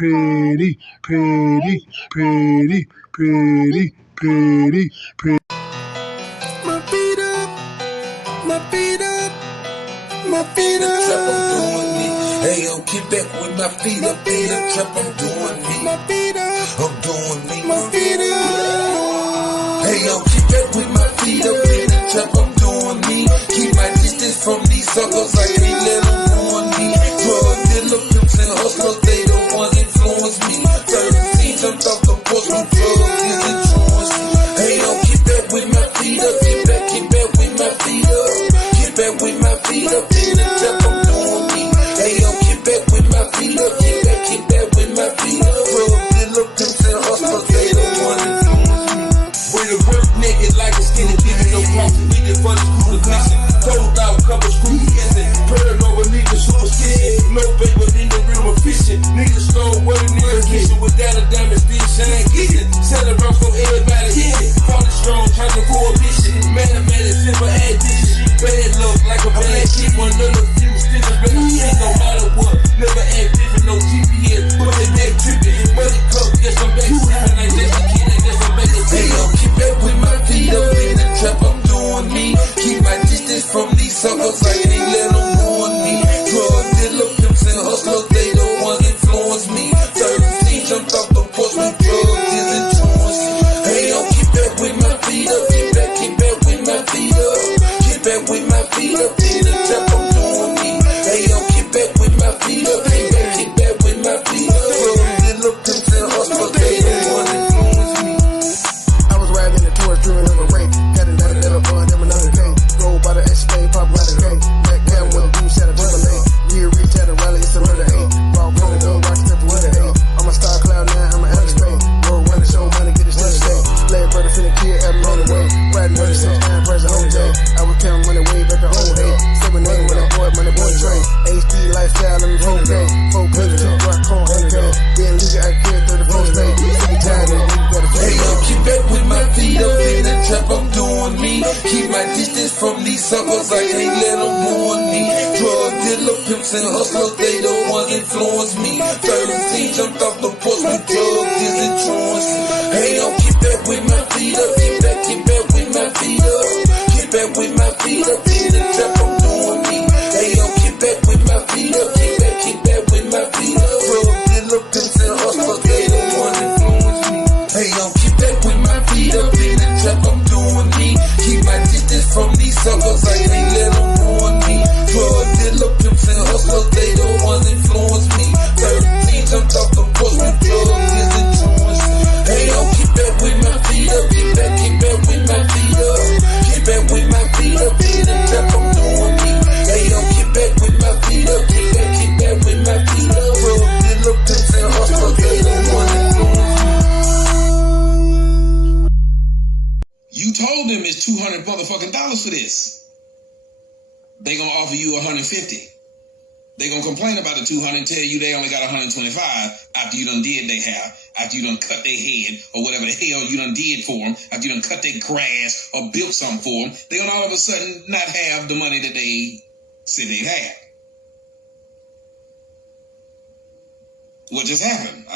pretty, pretty, pretty, pretty, pretty, pretty. My feet up, my feet up, my feet up. Trap, I'm doing me. Hey yo, get back with my feet up in the trap, I'm doing me. My feet up, I'm doing me. my feet up. Hey yo, get back with my feet up in the trap, I'm doing me. Keep my distance from these suckers, I can't let them ruin me. Drug dealer, pimps and hustlers, they the ones influence me. Certain scenes, I'm off the post, my drugs is influence me. Hey yo, get back with my feet up, get back with my feet up. Get back with my feet up in the trap, I'm doing me. Hey yo, get back with my feet up, get back with my feet up. Drug dealer, pimps and hustlers, they the ones influence me. Way to work naked like a skinny, giving no profit, needed for the school of mission. Told out, couple screws guessing. Purring over niggas super scared. No paper in the real efficient. Niggas stole what a nigga kitchen. Without a diamond, still shine kitchen. Sell around so everybody hit it. Falling strong, trying to coalition. Mathematics, simple addition. Bad luck like a bad kid. One little few stickers, better shit no matter what. Never act different, no GPS. But they back tripping. Money cup, yes, I'm back tripping. Like that's the kid, I guess I'm back to Hey yo, keep back with my feet up in the trap, I'm doing me. Keep my distance from these suckers, I can't let them ruin me. Drug dealer, pimps and hustlers, they the ones influence me. Certain scenes, I'm off the post, my drugs is influence me. Hey yo, keep back with my feet up, get back with my feet up. Get back with my feet up in the trap, I'm doing me. Hey yo, get back with my feet up, get back with my feet up. Drug dealer, pimps and hustlers, they the ones influence me. I was riding the tourist driven on the rain. Got another bun, them another game. Go by the S-Spain, pop by the game. Back down with the boots at a double lane. Rear reach at a rally, it's a murder aim. Ball running, don't rock step with a aim. I'm a star cloud now, I'm an Alex Payne. Roll running, show money, get it still stay. Play brother, finna kid, at him on the way. Riding with the 6-9, press the whole day. I was counting money way back the whole day. 7 name with a MoneyBoy train. HD lifestyle, let me phone pay. 4 clips, 2 rock, corn, and game. Being legal, I carry 34 pay. Sick and tired, and you gotta Hey pay. yo, keep back with my feet up in the trap, I'm doing me. Keep my distance from these suckers, I can't let them ruin me. Drug dealer, pimps and hustlers, they the ones influence me. Certain scenes, I'm off the post, my drugs is influence me. Hey yo, keep back with my feet up, get back with my feet up. Get back with my feet up in the trap, I'm doing me. Hey yo, get back with my feet up, get back with my feet up. Drug dealer, pimps and hustlers, they the ones influence me. Hey yo, keep back with my feet up in the trap, I'm doing me. Keep my distance from these suckers, I can't let them ruin me. Drug dealer, pimps and hustlers, they the ones influence me. Certain things I'm off the post, my drugs is influence me. Hey yo, keep back with my feet up, get back with my feet up. Get back with my feet up in the trap, I'm doing me. Hey yo, get back with my feet up, get back with my feet up. Drug dealer, pimps and hustlers, they the ones influence me. You told them it's $200 motherfucking dollars for this. They gonna offer you $150. They gonna complain about the $200 and tell you they only got $125 after you done did their hair, after you done cut their head, or whatever the hell you done did for them, after you done cut their grass or built something for them. They gonna all of a sudden not have the money that they said they had. What just happened?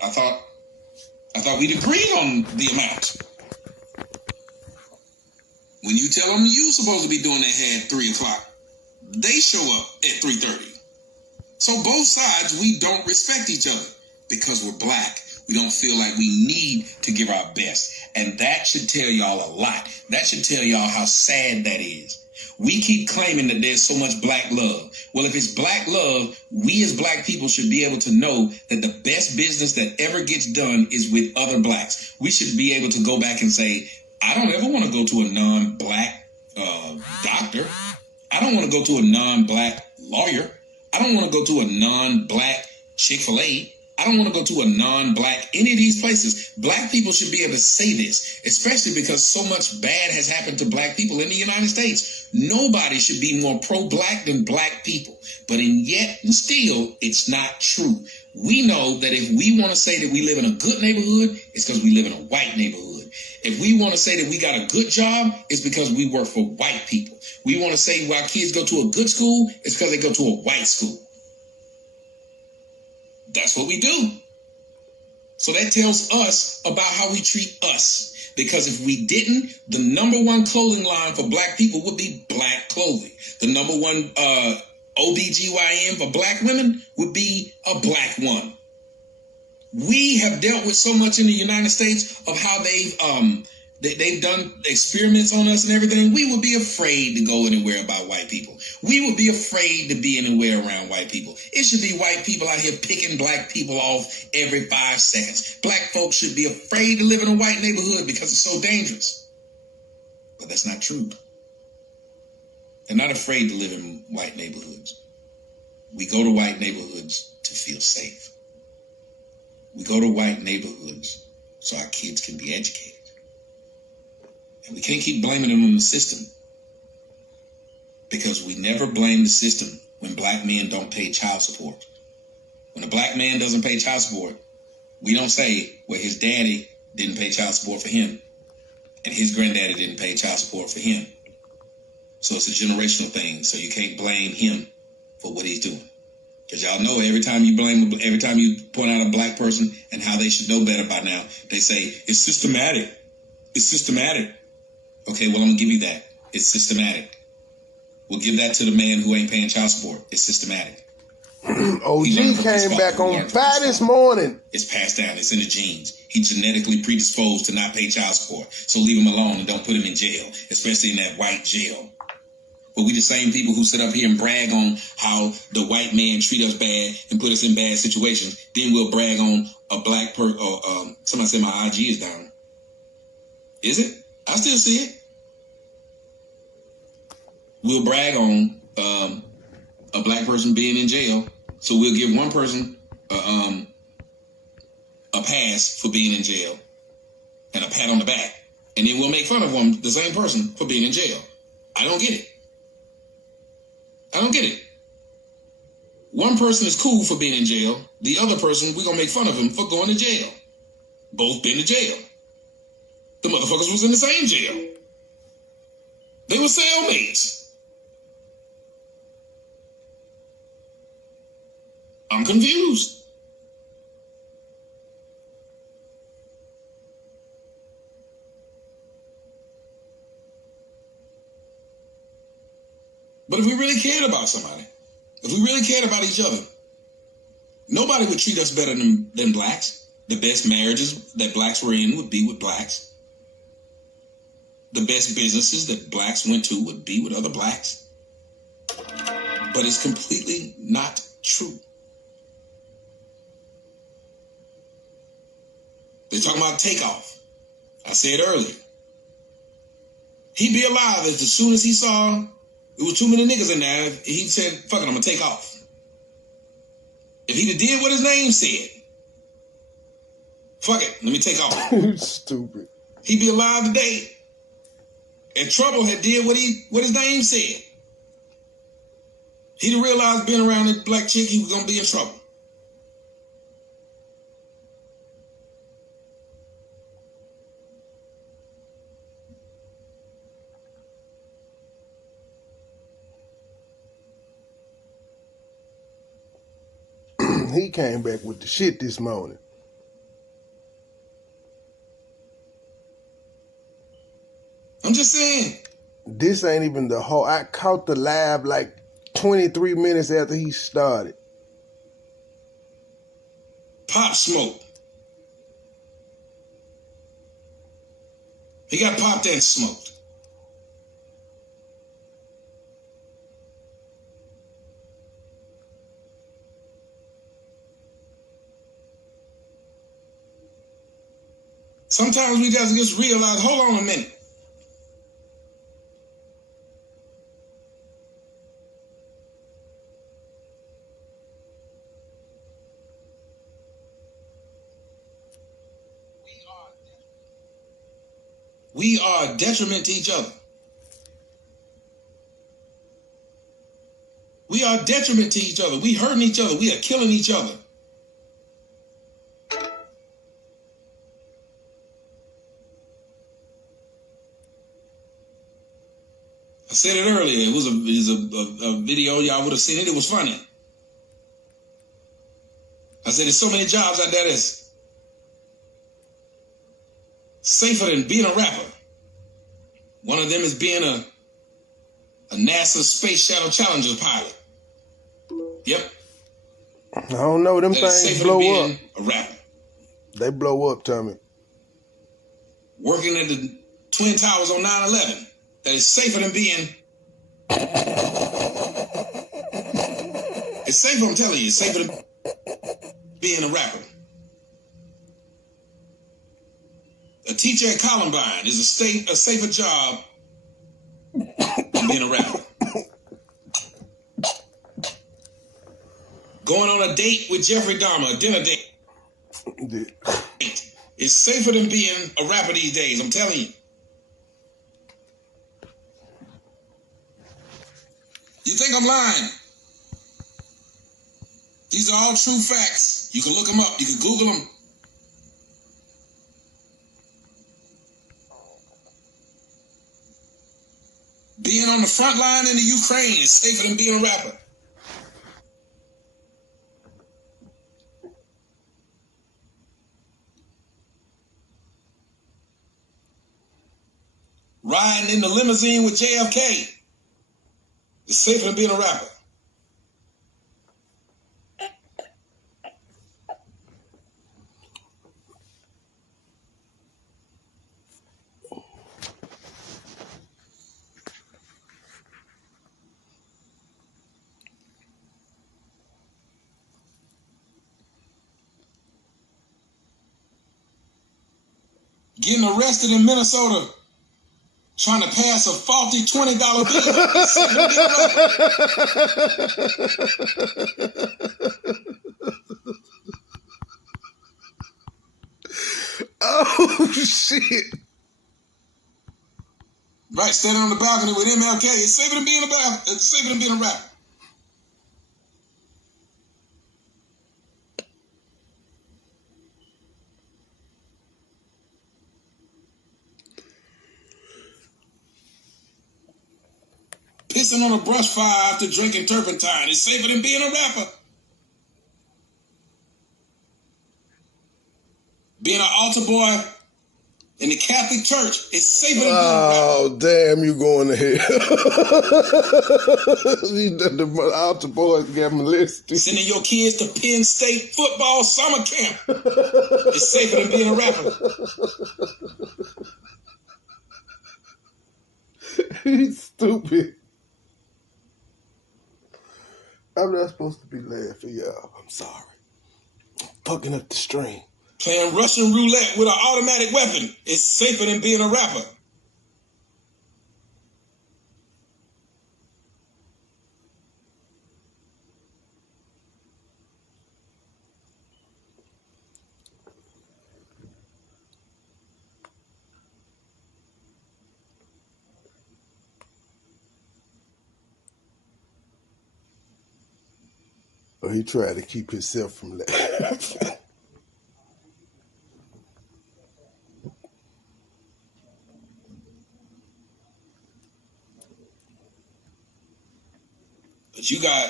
I thought we'd agree on the amount. When you tell them you're supposed to be doing their hair at 3 o'clock, they show up at 3:30. So both sides, we don't respect each other because we're black. We don't feel like we need to give our best. And that should tell y'all a lot. That should tell y'all how sad that is. We keep claiming that there's so much black love. Well, if it's black love, we as black people should be able to know that the best business that ever gets done is with other blacks. We should be able to go back and say, I don't ever want to go to a non-black doctor. I don't want to go to a non-black lawyer. I don't want to go to a non-black Chick-fil-A. I don't want to go to a non-black any of these places. Black people should be able to say this, especially because so much bad has happened to black people in the United States. Nobody should be more pro-black than black people. But yet and still, it's not true. We know that if we want to say that we live in a good neighborhood, it's because we live in a white neighborhood. If we want to say that we got a good job, it's because we work for white people. We want to say our kids go to a good school, it's because they go to a white school. That's what we do. So that tells us about how we treat us. Because if we didn't, the number one clothing line for black people would be black clothing. The number one OBGYN for black women would be a black one. We have dealt with so much in the United States of how they've done experiments on us and everything. We would be afraid to go anywhere about white people. We would be afraid to be anywhere around white people. It should be white people out here picking black people off every 5 seconds. Black folks should be afraid to live in a white neighborhood because it's so dangerous. But that's not true. They're not afraid to live in white neighborhoods. We go to white neighborhoods to feel safe. We go to white neighborhoods so our kids can be educated. And we can't keep blaming them on the system, because we never blame the system when black men don't pay child support. When a black man doesn't pay child support, we don't say, well, his daddy didn't pay child support for him and his granddaddy didn't pay child support for him. So it's a generational thing. So you can't blame him for what he's doing. Because y'all know every time you point out a black person and how they should know better by now, they say, it's systematic. It's systematic. Okay, well, I'm going to give you that. It's systematic. We'll give that to the man who ain't paying child support. It's systematic. OG came back on fire this morning. It's passed down. It's in the genes. He's genetically predisposed to not pay child support. So leave him alone and don't put him in jail, especially in that white jail. But we the same people who sit up here and brag on how the white man treat us bad and put us in bad situations. Then we'll brag on a black person. Somebody said my IG is down. Is it? I still see it. We'll brag on a black person being in jail. So we'll give one person a pass for being in jail and a pat on the back. And then we'll make fun of the same person for being in jail. I don't get it. I don't get it. One person is cool for being in jail. The other person, we're going to make fun of him for going to jail. Both been to jail. The motherfuckers was in the same jail. They were cellmates. I'm confused. But if we really cared about somebody, if we really cared about each other, nobody would treat us better than blacks. The best marriages that blacks were in would be with blacks. The best businesses that blacks went to would be with other blacks. But it's completely not true. They're talking about takeoff. I said earlier. He'd be alive as soon as he saw it was too many niggas in there. He said, fuck it, I'm going to take off. If he'd have did what his name said, fuck it, let me take off. Stupid. He'd be alive today. And Trouble had did what his name said. He'd have realized being around this black chick, he was going to be in trouble. He came back with the shit this morning. I'm just saying. This ain't even the whole. I caught the live like 23 minutes after he started. Pop Smoke. He got popped and smoked. Sometimes we just realize, hold on a minute. We are a detriment to each other. We are a detriment to each other. We hurting each other. We are killing each other. I said it earlier. It was a video. Y'all would have seen it. It was funny. I said there's so many jobs out there that's safer than being a rapper. One of them is being a NASA Space Shuttle Challenger pilot. Yep. I don't know. Them things blow up. A rapper. They blow up, Tommy. Working at the Twin Towers on 9/11. That is safer than being... It's safer, I'm telling you. It's safer than being a rapper. A teacher at Columbine is a safer job than being a rapper. Going on a date with Jeffrey Dahmer, a dinner date, is safer than being a rapper these days, I'm telling you. You think I'm lying? These are all true facts. You can look them up. You can Google them. Being on the front line in the Ukraine is safer than being a rapper. Riding in the limousine with JFK is safer than being a rapper. Getting arrested in Minnesota trying to pass a faulty $20 bill is safer than being a rapper. Oh, shit. Right, standing on the balcony with MLK is safer than being a rapper. Pissing on a brush fire after drinking turpentine is safer than being a rapper. Being an altar boy in the Catholic Church is safer than being a rapper. Oh, damn, you going to hell. The altar boys got molested. Sending your kids to Penn State football summer camp is safer than being a rapper. He's stupid. I'm not supposed to be laughing, y'all. I'm sorry. I'm fucking up the stream. Playing Russian roulette with an automatic weapon is safer than being a rapper. Oh, he tried to keep himself from laughing. But you got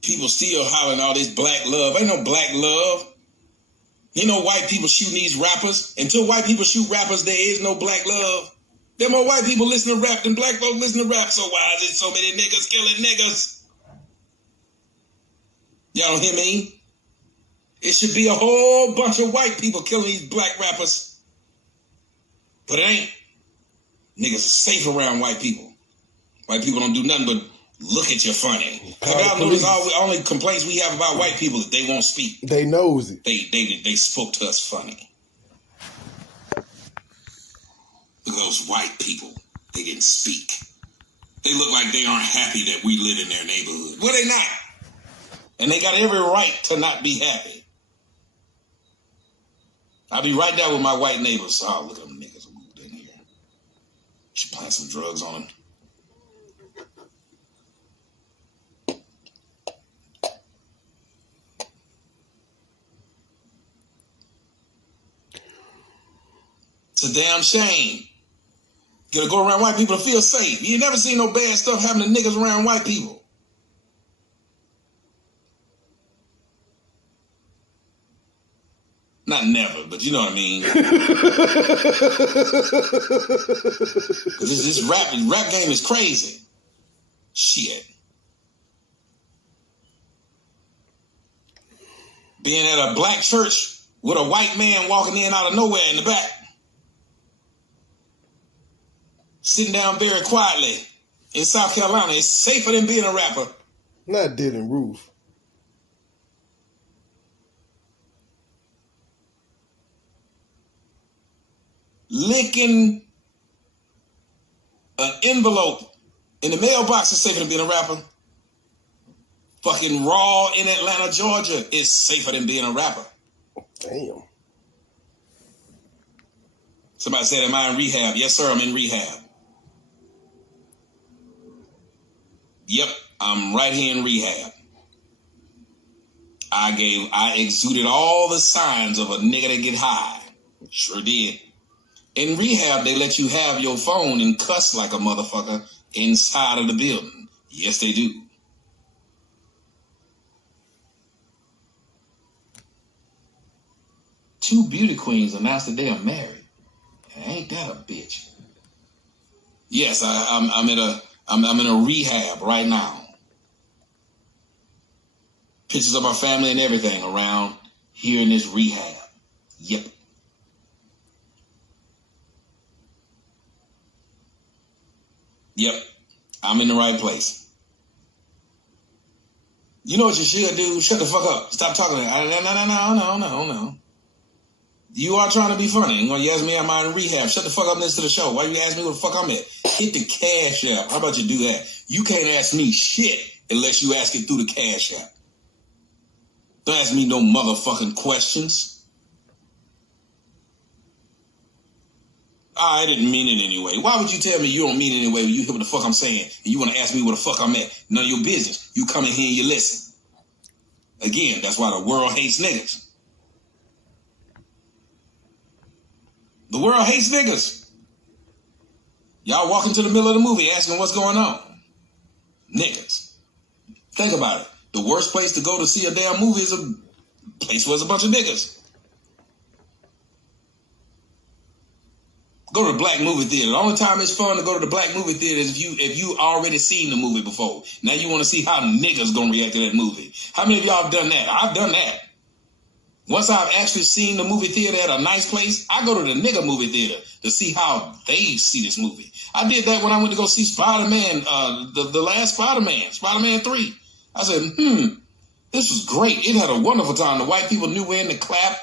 people still hollering all this black love. Ain't no black love. Ain't no white people shooting these rappers. Until white people shoot rappers, there is no black love. There are more white people listening to rap than black folks listen to rap. So why is it so many niggas killing niggas? Y'all don't hear me? It should be a whole bunch of white people killing these black rappers. But it ain't. Niggas are safe around white people. White people don't do nothing but look at you funny. I've noticed all the only complaints we have about white people is they won't speak. They knows it. They spoke to us funny. Look at those white people. They didn't speak. They look like they aren't happy that we live in their neighborhood. Well, they not. And they got every right to not be happy. I'll be right there with my white neighbors. Oh, look at them niggas who moved in here. Should plant some drugs on them. It's a damn shame. You gotta go around white people to feel safe. You ain't never seen no bad stuff happen to niggas around white people. Not never, but you know what I mean. Because this rap game is crazy. Shit. Being at a black church with a white man walking in out of nowhere in the back. Sitting down very quietly in South Carolina is safer than being a rapper. Not Dylan Roof. Licking an envelope in the mailbox is safer than being a rapper. Fucking Raw in Atlanta, Georgia is safer than being a rapper. Damn. Somebody said, am I in rehab? Yes, sir, I'm in rehab. Yep, I'm right here in rehab. I exuded all the signs of a nigga that get high. Sure did. In rehab, they let you have your phone and cuss like a motherfucker inside of the building. Yes, they do. Two beauty queens announced that they are married. Ain't that a bitch? Yes, I'm in a rehab right now. Pictures of my family and everything around here in this rehab. Yep. Yep. I'm in the right place. You know what you should do? Shut the fuck up. Stop talking. No. You are trying to be funny. You gonna ask me, am I in rehab? Shut the fuck up and listen to the show. Why you ask me where the fuck I'm at? Hit the Cash App. How about you do that? You can't ask me shit unless you ask it through the Cash App. Don't ask me no motherfucking questions. I didn't mean it anyway. Why would you tell me you don't mean it anyway when you hear what the fuck I'm saying and you want to ask me where the fuck I'm at? None of your business. You come in here and you listen. Again, that's why the world hates niggas. The world hates niggas. Y'all walk into the middle of the movie asking what's going on. Niggas. Think about it. The worst place to go to see a damn movie is a place where there's a bunch of niggas. Go to the black movie theater. The only time it's fun to go to the black movie theater is if you already seen the movie before. Now you want to see how niggas gonna react to that movie. How many of y'all have done that? I've done that. Once I've actually seen the movie theater at a nice place, I go to the nigga movie theater to see how they see this movie. I did that when I went to go see Spider-Man, the last Spider-Man, Spider-Man 3. I said, this was great. It had a wonderful time. The white people knew when to clap.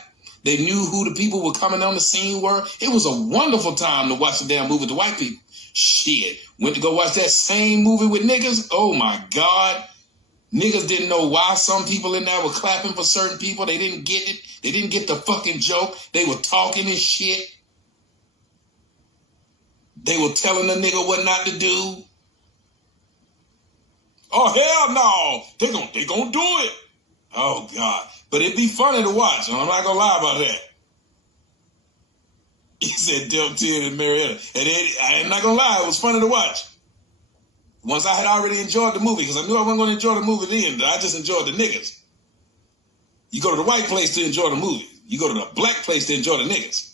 They knew who the people were coming on the scene were. It was a wonderful time to watch the damn movie with the white people. Shit. Went to go watch that same movie with niggas. Oh, my God. Niggas didn't know why some people in there were clapping for certain people. They didn't get it. They didn't get the fucking joke. They were talking and shit. They were telling the nigga what not to do. Oh, hell no. They gonna do it. Oh, God. But it'd be funny to watch. I'm not gonna lie about that. He said Del 10 and Marietta. And I'm not gonna lie, it was funny to watch. Once I had already enjoyed the movie, because I knew I wasn't going to enjoy the movie then, I just enjoyed the niggas. You go to the white place to enjoy the movie. You go to the black place to enjoy the niggas.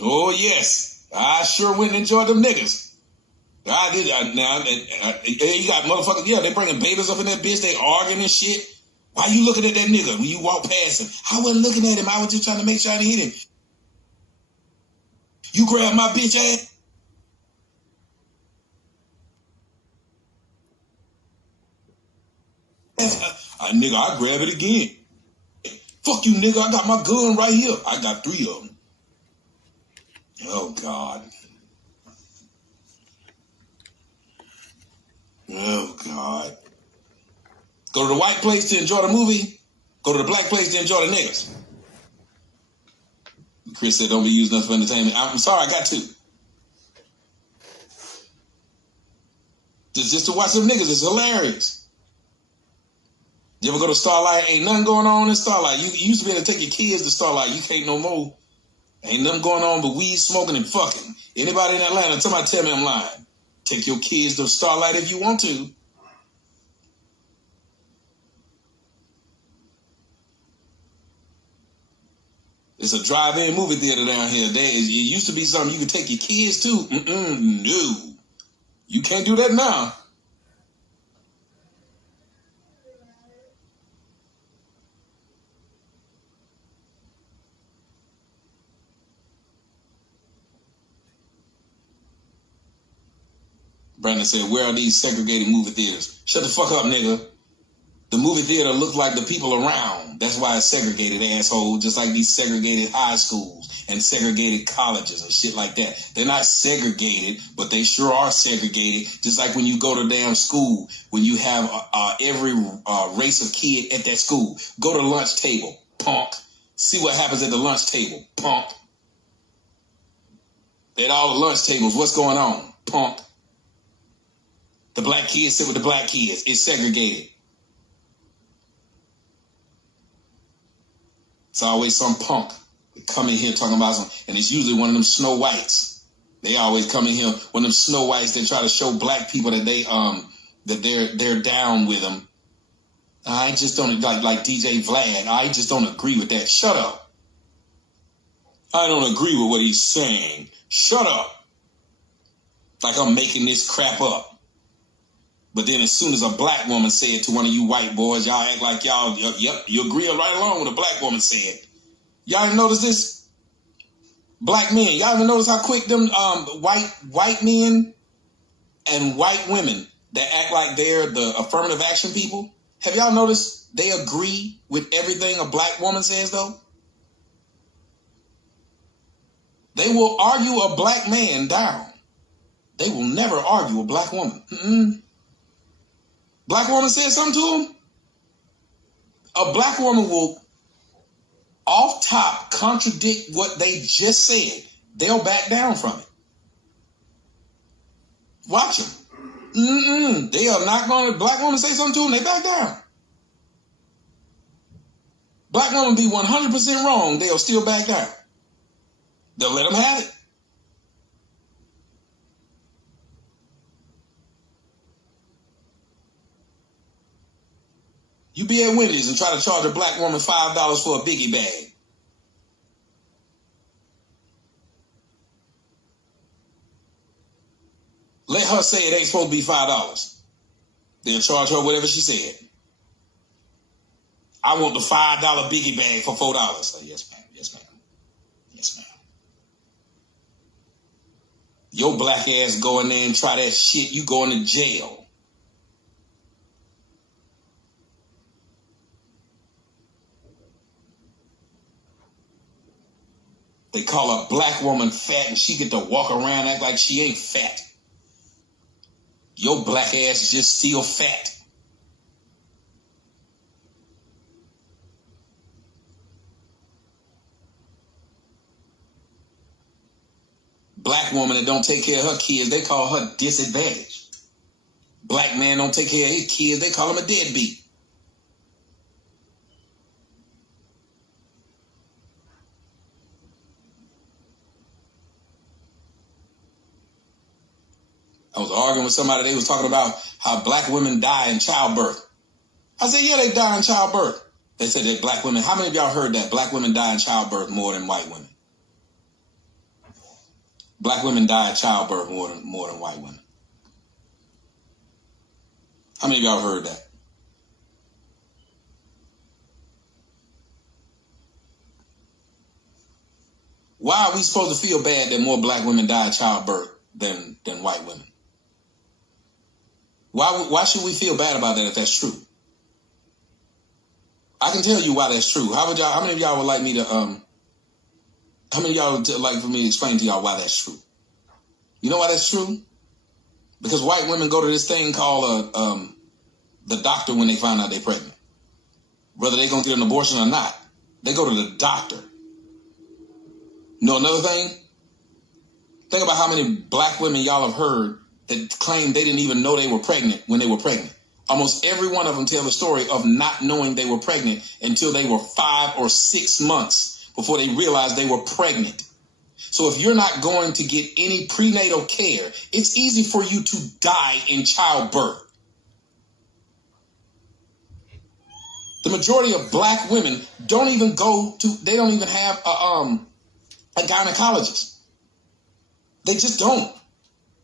Oh, yes. I sure went and enjoyed them niggas. I did. You got motherfuckers, yeah, they bringing babies up in that bitch. They arguing and shit. Why you looking at that nigga when you walk past him? I wasn't looking at him. I was just trying to make sure I didn't hit him. You grab my bitch ass. Nigga, I grab it again. Fuck you, nigga. I got my gun right here. I got 3 of them. Oh, God. Oh, God. Go to the white place to enjoy the movie. Go to the black place to enjoy the niggas. Chris said, don't be using us for entertainment. I'm sorry, I got to. Just to watch them niggas is hilarious. You ever go to Starlight? Ain't nothing going on in Starlight. You used to be able to take your kids to Starlight. You can't no more. Ain't nothing going on but weed smoking and fucking. Anybody in Atlanta, somebody tell me I'm lying. Take your kids to Starlight if you want to. It's a drive-in movie theater down here. It used to be something you could take your kids to. No. You can't do that now. Brandon said, where are these segregated movie theaters? Shut the fuck up, nigga. The movie theater look like the people around. That's why it's segregated, asshole. Just like these segregated high schools and segregated colleges and shit like that. They're not segregated, but they sure are segregated. Just like when you go to damn school, when you have every race of kid at that school. Go to lunch table, punk. See what happens at the lunch table, punk. At all the lunch tables, what's going on, punk? The black kids sit with the black kids. It's segregated. It's always some punk that come in here talking about something, and it's usually one of them Snow Whites. They always come in here, one of them Snow Whites that try to show black people that they're down with them. I just don't like DJ Vlad. I just don't agree with that. Shut up. I don't agree with what he's saying. Shut up. Like I'm making this crap up. But then as soon as a black woman said to one of you white boys, y'all act like y'all, yep, you agree right along with a black woman said. Y'all didn't notice this? Black men, y'all even notice how quick them white men and white women that act like they're the affirmative action people? Have y'all noticed they agree with everything a black woman says, though? They will argue a black man down. They will never argue a black woman. Black woman said something to him. A black woman will off top contradict what they just said. They'll back down from it. Watch them. They are not going to, black woman say something to them, they back down. Black woman be 100% wrong, they'll still back down. They'll let them have it. You be at Wendy's and try to charge a black woman $5 for a biggie bag. Let her say it ain't supposed to be $5. They'll charge her whatever she said. I want the $5 biggie bag for $4. Oh, yes, ma'am. Yes, ma'am. Yes, ma'am. Your black ass go in there and try that shit, you going to jail. They call a black woman fat and she get to walk around act like she ain't fat. Your black ass is just still fat. Black woman that don't take care of her kids, they call her disadvantaged. Black man don't take care of his kids, they call him a deadbeat. I was arguing with somebody, they was talking about how black women die in childbirth. I said, yeah, they die in childbirth. They said that black women, how many of y'all heard that black women die in childbirth more than white women? Black women die in childbirth more than white women. How many of y'all heard that? Why are we supposed to feel bad that more black women die in childbirth than white women? Why should we feel bad about that if that's true? I can tell you why that's true. How many of y'all would like me to how many of y'all would like for me to explain to y'all why that's true? You know why that's true? Because white women go to this thing called the doctor when they find out they're pregnant. Whether they're going to get an abortion or not, they go to the doctor. Know another thing? Think about how many black women y'all have heard that claim they didn't even know they were pregnant when they were pregnant. Almost every one of them tell the story of not knowing they were pregnant until they were 5 or 6 months before they realized they were pregnant. So if you're not going to get any prenatal care, it's easy for you to die in childbirth. The majority of black women don't even have a gynecologist. They just don't.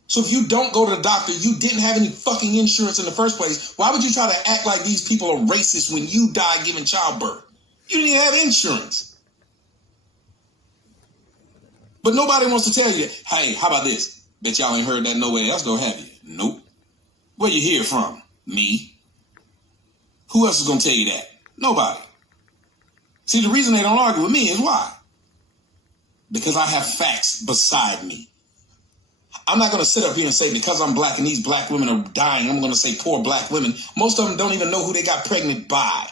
So if you don't go to the doctor, you didn't have any fucking insurance in the first place. Why would you try to act like these people are racist when you die giving childbirth? You didn't even have insurance. But nobody wants to tell you, hey, how about this? Bet y'all ain't heard that nowhere else, though, have you? Nope. Where you hear from? Me. Who else is going to tell you that? Nobody. See, the reason they don't argue with me is why? Because I have facts beside me. I'm not going to sit up here and say because I'm black and these black women are dying, I'm going to say poor black women. Most of them don't even know who they got pregnant by.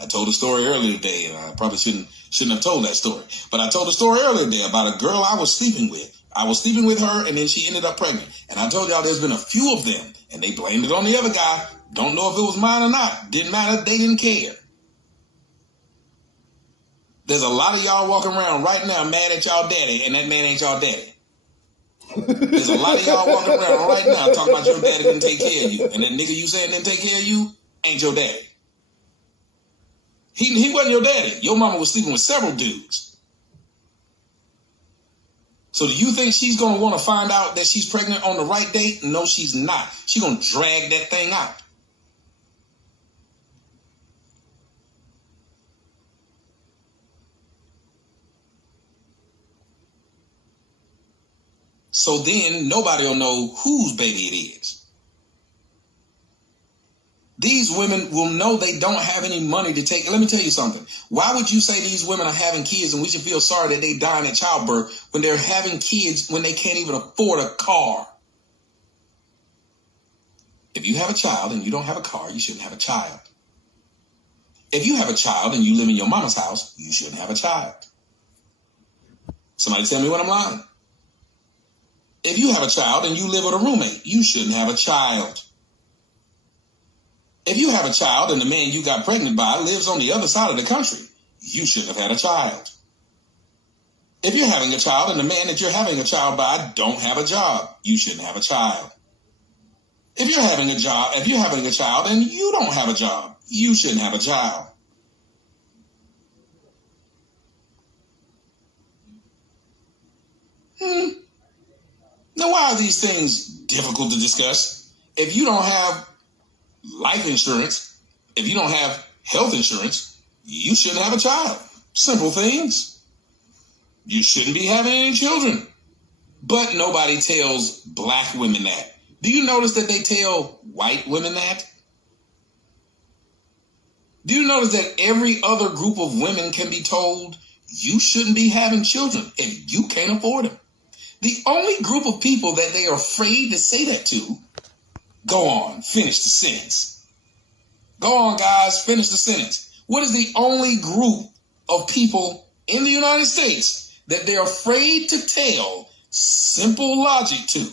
I told a story earlier today, and I probably shouldn't have told that story. But I told a story earlier today about a girl I was sleeping with. I was sleeping with her, and then she ended up pregnant. And I told y'all there's been a few of them, and they blamed it on the other guy. Don't know if it was mine or not. Didn't matter. They didn't care. There's a lot of y'all walking around right now mad at y'all daddy, and that man ain't y'all daddy. There's a lot of y'all walking around right now talking about your daddy didn't take care of you. And that nigga you saying didn't take care of you ain't your daddy. He wasn't your daddy. Your mama was sleeping with several dudes. So do you think she's going to want to find out that she's pregnant on the right date? No, she's not. She's going to drag that thing out. So then nobody will know whose baby it is. These women will know they don't have any money to take. Let me tell you something. Why would you say these women are having kids and we should feel sorry that they dying at childbirth when they're having kids when they can't even afford a car? If you have a child and you don't have a car, you shouldn't have a child. If you have a child and you live in your mama's house, you shouldn't have a child. Somebody tell me when I'm lying. If you have a child and you live with a roommate, you shouldn't have a child. If you have a child and the man you got pregnant by lives on the other side of the country, you shouldn't have had a child. If you're having a child and the man that you're having a child by don't have a job, you shouldn't have a child. If you're having a child and you don't have a job, you shouldn't have a child. Now, why are these things difficult to discuss? If you don't have life insurance, if you don't have health insurance, you shouldn't have a child. Simple things. You shouldn't be having any children. But nobody tells black women that. Do you notice that they tell white women that? Do you notice that every other group of women can be told you shouldn't be having children if you can't afford them? The only group of people that they are afraid to say that to, go on, finish the sentence. Go on, guys, finish the sentence. What is the only group of people in the United States that they're afraid to tell simple logic to?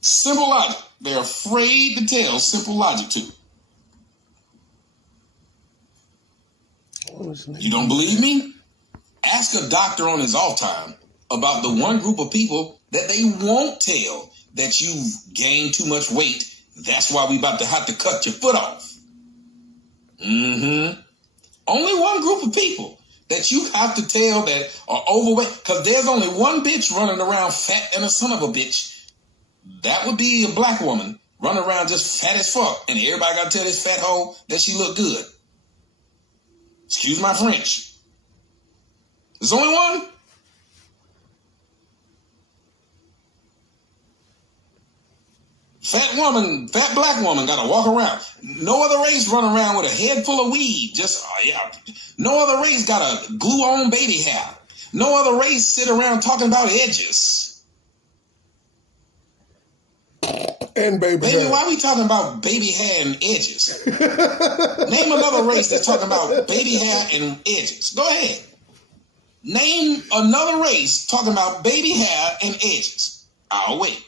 Simple logic. They're afraid to tell simple logic to. You don't believe me? Ask a doctor on his off time about the one group of people that they won't tell that you've gained too much weight. That's why we about to have to cut your foot off. Only one group of people that you have to tell that are overweight, because there's only one bitch running around fat and a son of a bitch. That would be a black woman running around just fat as fuck, and everybody got to tell this fat hoe that she look good. Excuse my French. There's only one. Fat black woman got to walk around. No other race run around with a head full of weed. No other race got a glue on baby hair. No other race sit around talking about edges. And baby hair. Why are we talking about baby hair and edges? Name another race that's talking about baby hair and edges. Go ahead. Name another race talking about baby hair and edges. I'll wait.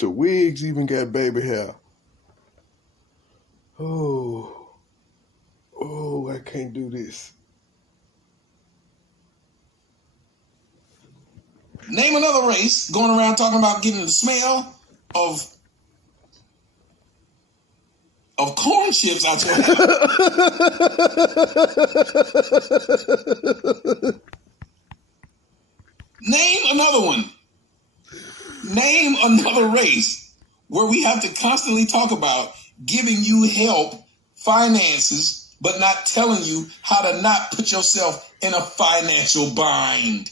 The wigs even got baby hair. Oh, I can't do this. Name another race going around talking about getting the smell of corn chips out your house. Name another one. Name another race where we have to constantly talk about giving you help, finances, but not telling you how to not put yourself in a financial bind.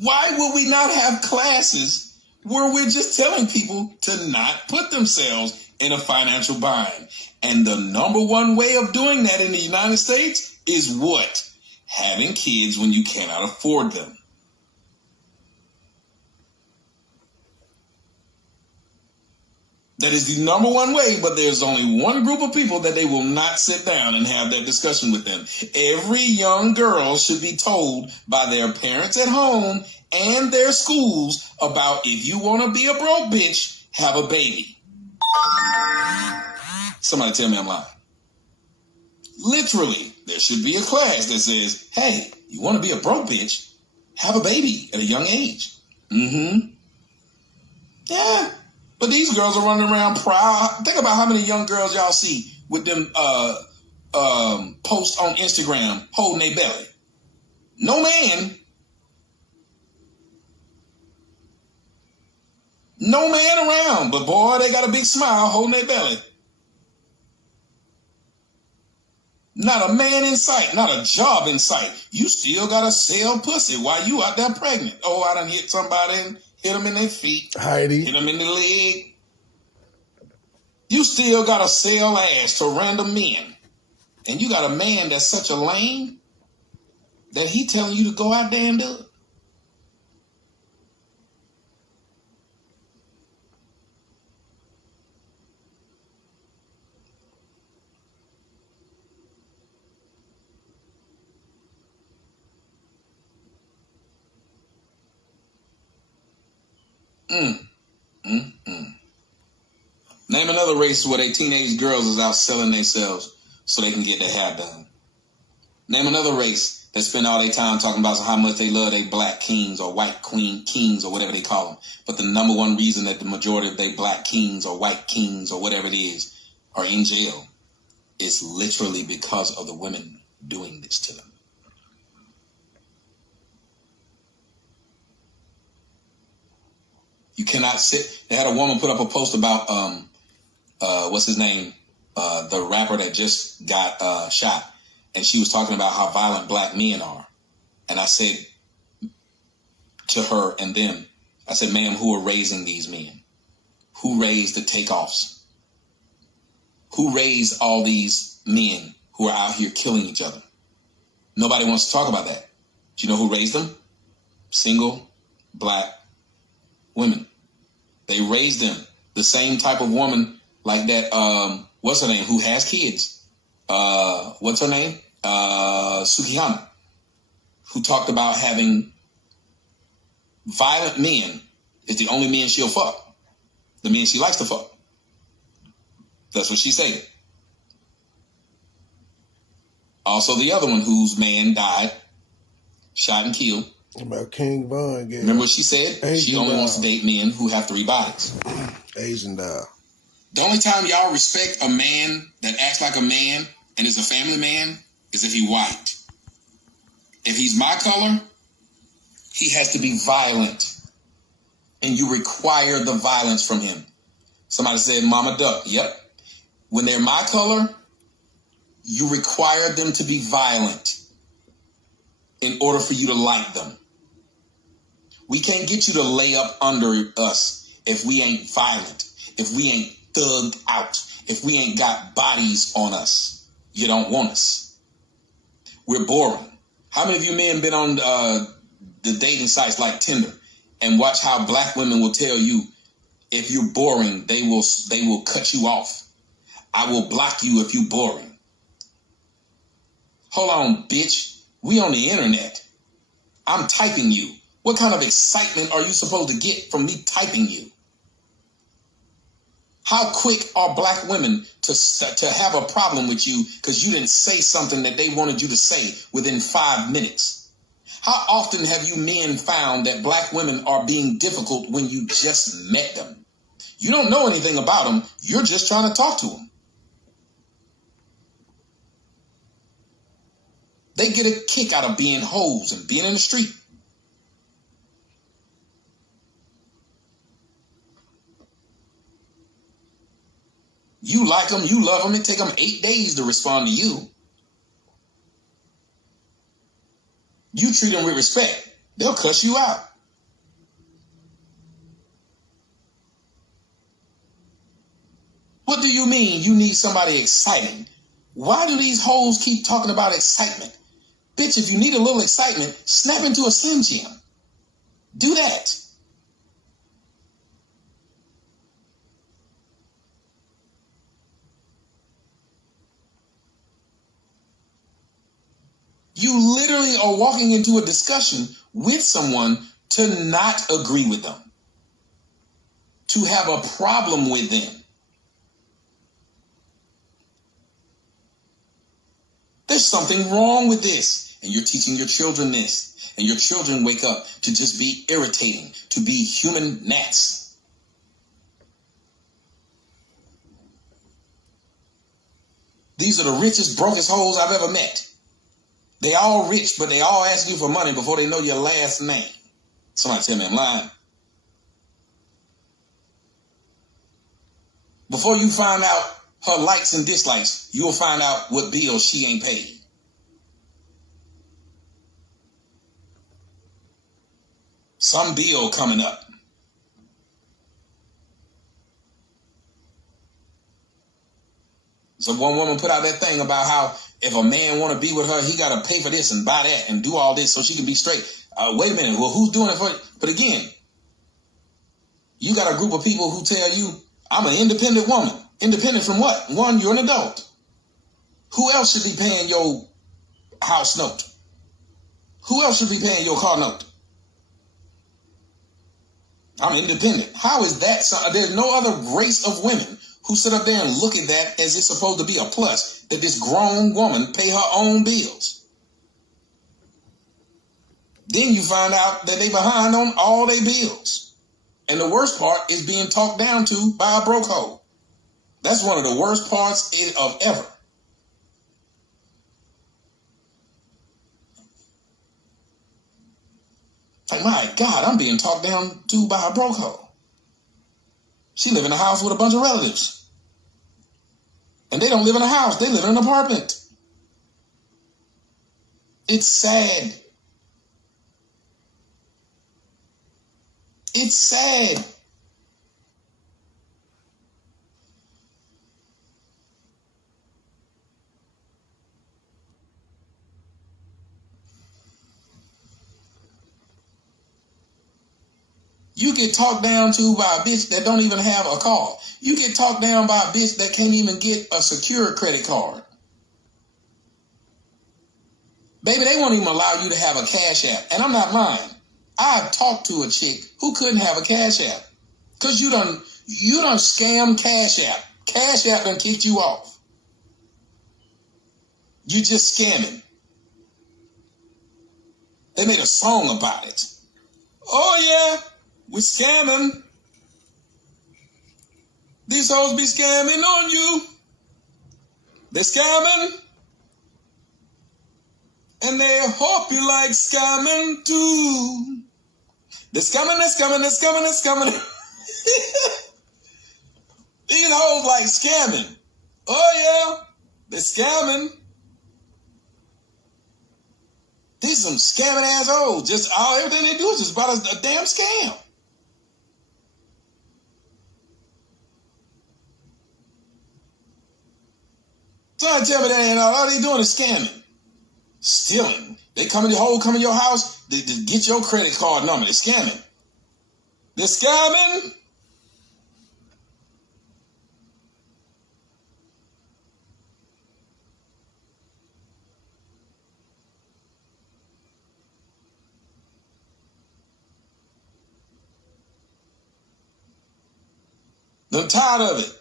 Why will we not have classes where we're just telling people to not put themselves in a financial bind? And the number one way of doing that in the United States is what? Having kids when you cannot afford them. That is the number one way, but there's only one group of people that they will not sit down and have that discussion with them. Every young girl should be told by their parents at home and their schools about, if you want to be a broke bitch, have a baby. Somebody tell me I'm lying. Literally, there should be a class that says, hey, you want to be a broke bitch? Have a baby at a young age. Yeah. But these girls are running around proud. Think about how many young girls y'all see with them posts on Instagram holding their belly. No man. No man around. But boy, they got a big smile holding their belly. Not a man in sight. Not a job in sight. You still got to sell pussy while you out there pregnant. Oh, I done hit somebody and hit them in their feet. Heidi. Hit them in the leg. You still got to sell ass to random men. And you got a man that's such a lame that he telling you to go out there and do it. Name another race where they teenage girls is out selling themselves so they can get their hair done. Name another race that spend all their time talking about how much they love their black kings or white queen kings or whatever they call them. But the number one reason that the majority of their black kings or white kings or whatever it is are in jail is literally because of the women doing this to them. You cannot sit. They had a woman put up a post about what's his name, the rapper that just got shot, and she was talking about how violent black men are. And I said to her and them, I said, ma'am, who are raising these men? Who raised the takeoffs? Who raised all these men who are out here killing each other? Nobody wants to talk about that. Do you know who raised them? Single black women. They raised them. The same type of woman like that, what's her name, who has kids. What's her name? Sukihana, who talked about having violent men is the only men she'll fuck. The men she likes to fuck. That's what she said. Also the other one whose man died, shot and killed. About King Von. Yeah. Remember what she said? Asian she only dog. wants to date men who have 3 bodies. Asian dog. The only time y'all respect a man that acts like a man and is a family man is if he white. If he's my color, he has to be violent. And you require the violence from him. Somebody said, Mama Duck. Yep. When they're my color, you require them to be violent in order for you to like them. We can't get you to lay up under us if we ain't violent, if we ain't thugged out, if we ain't got bodies on us. You don't want us. We're boring. How many of you men been on the dating sites like Tinder and watch how black women will tell you if you're boring, they will cut you off. I will block you if you're boring. Hold on, bitch. We on the internet. I'm typing you. What kind of excitement are you supposed to get from me typing you? How quick are black women to have a problem with you because you didn't say something that they wanted you to say within 5 minutes? How often have you men found that black women are being difficult when you just met them? You don't know anything about them. You're just trying to talk to them. They get a kick out of being hoes and being in the street. You like them, you love them. It take them 8 days to respond to you. You treat them with respect, they'll cuss you out. What do you mean you need somebody exciting? Why do these hoes keep talking about excitement? Bitch, if you need a little excitement, snap into a Slim Jim. Do that. You literally are walking into a discussion with someone to not agree with them, to have a problem with them. There's something wrong with this, and you're teaching your children this, and your children wake up to just be irritating, to be human gnats. These are the richest, brokest hoes I've ever met. They all rich, but they all ask you for money before they know your last name. Somebody tell me I'm lying. Before you find out her likes and dislikes, you'll find out what bill she ain't paid. Some bill coming up. So one woman put out that thing about how if a man want to be with her, he got to pay for this and buy that and do all this so she can be straight. Wait a minute. Well, who's doing it for you? But again, you got a group of people who tell you, I'm an independent woman. Independent from what? One, you're an adult. Who else should be paying your house note? Who else should be paying your car note? I'm independent. How is that? There's no other race of women who sit up there and look at that as it's supposed to be a plus, that this grown woman pay her own bills. Then you find out that they behind on all their bills. And the worst part is being talked down to by a broke hoe. That's one of the worst parts of ever. Like, my God, I'm being talked down to by a broke hoe. She live in a house with a bunch of relatives. And they don't live in a house. They live in an apartment. It's sad. It's sad. You get talked down to by a bitch that don't even have a car. You get talked down by a bitch that can't even get a secure credit card. Baby, they won't even allow you to have a Cash App. And I'm not lying. I've talked to a chick who couldn't have a Cash App. Because you done scam Cash App. Cash App done kicked you off. You just scamming. They made a song about it. Oh yeah. We're scamming. These hoes be scamming on you. They're scamming. And they hope you like scamming too. They're scamming, they're scamming, they're scamming, they're scamming. These hoes like scamming. Oh yeah. They're scamming. These some scamming assholes. Just everything they do is just about a damn scam. Somebody tell me that ain't all they doing is scamming. Stealing. They come in your house, they just get your credit card number. They're scamming. They're scamming. I'm tired of it.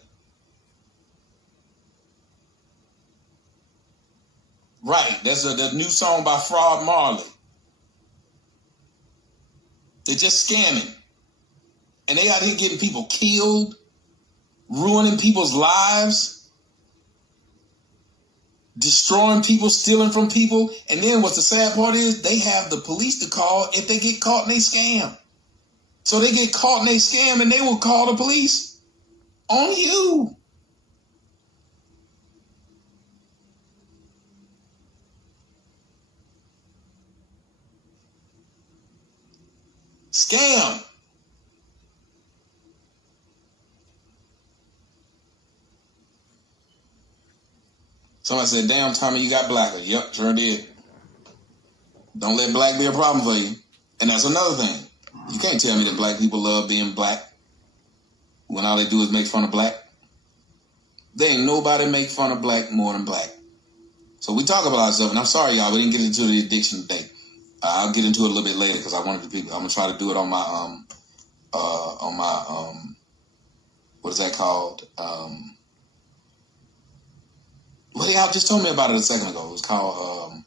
Right, that's the new song by Fraud Marley. They're just scamming. And they out here getting people killed, ruining people's lives, destroying people, stealing from people. And then what's the sad part is they have the police to call if they get caught in a scam. So they get caught in a scam and they will call the police on you. Scam. Somebody said, damn, Tommy, you got blacker. Yep, sure did. Don't let black be a problem for you. And that's another thing. You can't tell me that black people love being black when all they do is make fun of black. There ain't nobody make fun of black more than black. So we talk about ourselves, and I'm sorry, y'all, we didn't get into the addiction today. I'll get into it a little bit later because I wanted to be. I'm gonna try to do it on my what is that called? Well, y'all just told me about it a second ago. It was called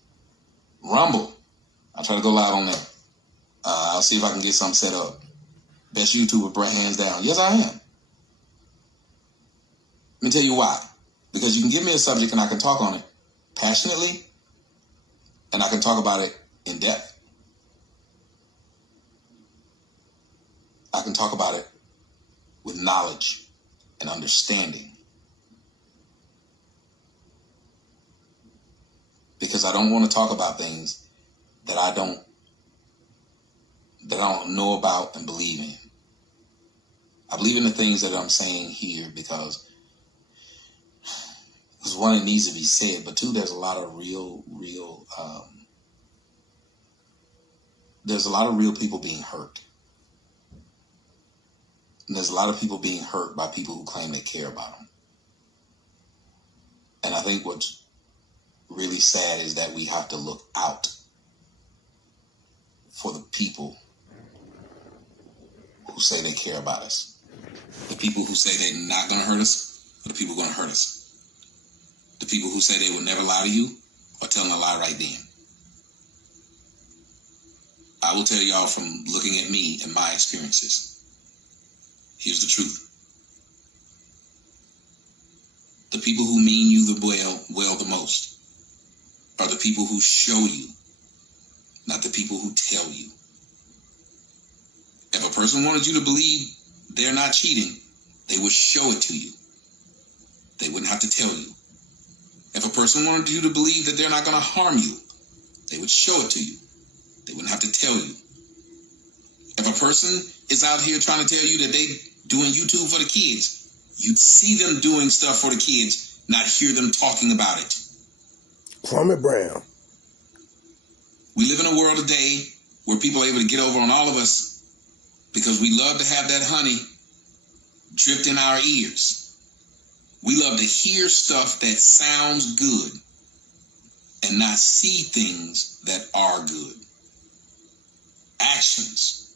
Rumble. I'll try to go live on there. I'll see if I can get something set up. Best YouTuber, Brett, hands down. Yes, I am. Let me tell you why. Because you can give me a subject and I can talk on it passionately, and I can talk about it in depth. I can talk about it with knowledge and understanding. Because I don't want to talk about things that I don't know about and believe in. I believe in the things that I'm saying here because one, it needs to be said, but two, there's a lot of real people being hurt. And there's a lot of people being hurt by people who claim they care about them. And I think what's really sad is that we have to look out for the people who say they care about us. The people who say they're not going to hurt us, or the people who are going to hurt us. The people who say they will never lie to you, or telling a lie right then. I will tell y'all from looking at me and my experiences. Here's the truth. The people who mean you the well the most are the people who show you, not the people who tell you. If a person wanted you to believe they're not cheating, they would show it to you. They wouldn't have to tell you. If a person wanted you to believe that they're not going to harm you, they would show it to you. They wouldn't have to tell you. If a person is out here trying to tell you that they doing YouTube for the kids, you'd see them doing stuff for the kids, not hear them talking about it. Kwame Brown. We live in a world today where people are able to get over on all of us because we love to have that honey dripped in our ears. We love to hear stuff that sounds good and not see things that are good. Actions.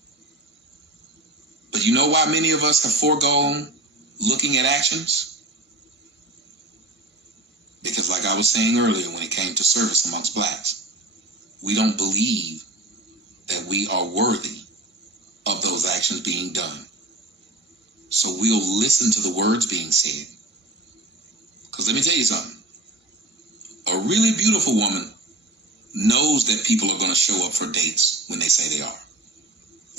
But you know why many of us have foregone looking at actions? Because like I was saying earlier when it came to service amongst blacks, we don't believe that we are worthy of those actions being done. So we'll listen to the words being said. Because let me tell you something. A really beautiful woman knows that people are going to show up for dates when they say they are.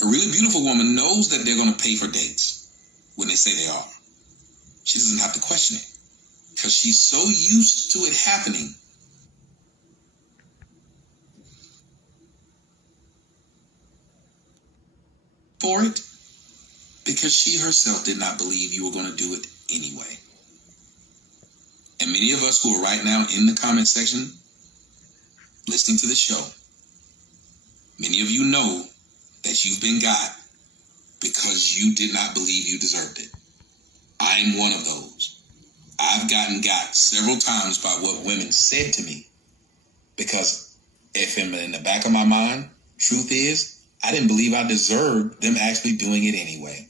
A really beautiful woman knows that they're going to pay for dates when they say they are. She doesn't have to question it because she's so used to it happening. For it because she herself did not believe you were going to do it anyway. And many of us who are right now in the comment section listening to the show, many of you know that you've been got because you did not believe you deserved it. I'm one of those. I've gotten got several times by what women said to me because if in the back of my mind, truth is, I didn't believe I deserved them actually doing it anyway.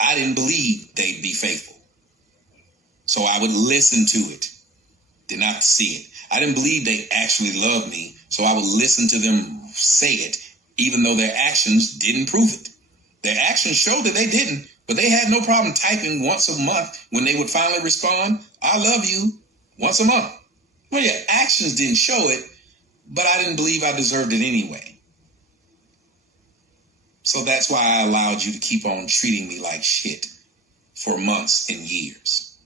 I didn't believe they'd be faithful. So I would listen to it, did not see it. I didn't believe they actually loved me, so I would listen to them say it even though their actions didn't prove it. Their actions showed that they didn't, but they had no problem typing once a month when they would finally respond, I love you, once a month. Well, yeah, actions didn't show it, but I didn't believe I deserved it anyway. So that's why I allowed you to keep on treating me like shit for months and years.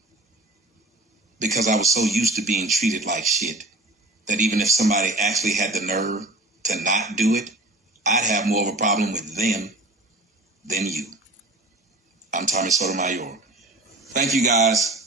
Because I was so used to being treated like shit that even if somebody actually had the nerve to not do it, I'd have more of a problem with them than you. I'm Tommy Sotomayor. Thank you, guys.